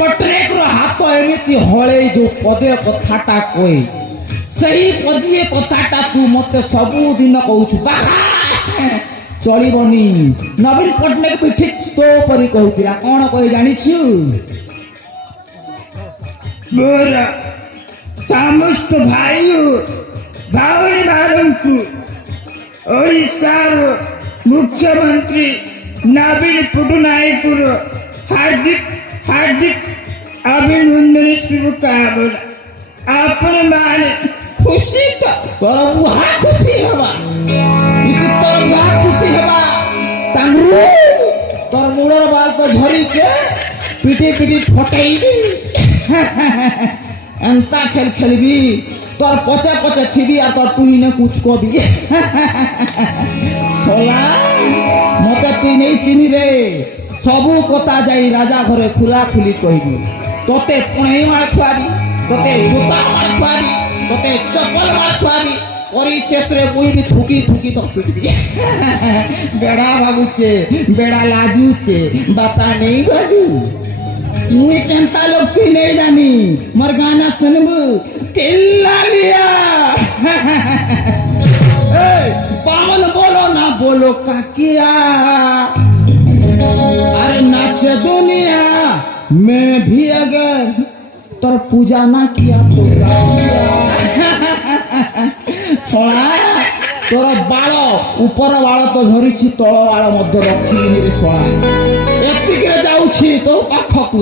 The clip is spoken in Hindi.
पट्टनायक हाथ एमती हले जो पदे कथाटा कहे सही पदिए कथाटा तू मत सबुदिन कहूछु चलबनी। नवीन पट्टनायक भी ठीक तो परी कहूला कौन कहे जानिछु मोर समस्त भाई भाई मानू ओडिशार मुख्यमंत्री नवीन पट्टनायक हार्दिक हार्दिक अभिनंदन शुभकामना। आपण माने खुशी तो तोर बुहा खुशी हवा तोर बुहा खुशी हवा तांगरू तोर मुड़र बाल तो झरी के पिटी पिटी फटाई एंता खेल खेलबी तोर पचे पचे थीबी आ तोर तुही ने कुछ को भी सोला मते तू नहीं चिनी रे सबू कथा जाई राजा घरे खुला खुली कहबी तोते पुणे मार खुआबी तोते जूता मार खुआबी तोते चप्पल मार खुआबी और इस शेष रे मुई भी थुकी थुकी तो पिटबी बेड़ा भागुचे बेड़ा लाजूचे बापा नहीं भागू मुई केंता लोग की नहीं जानी मर गाना सुनबू तिल्ला लिया पावन बोलो ना बोलो काकिया अरे नाच दुनिया मैं भी अगर तोर पूजा ना किया तो सोना तोर बाल ऊपर बाल तो धरी तल बाल मध्य रखी सोना एतिक जाऊँ तो पाखक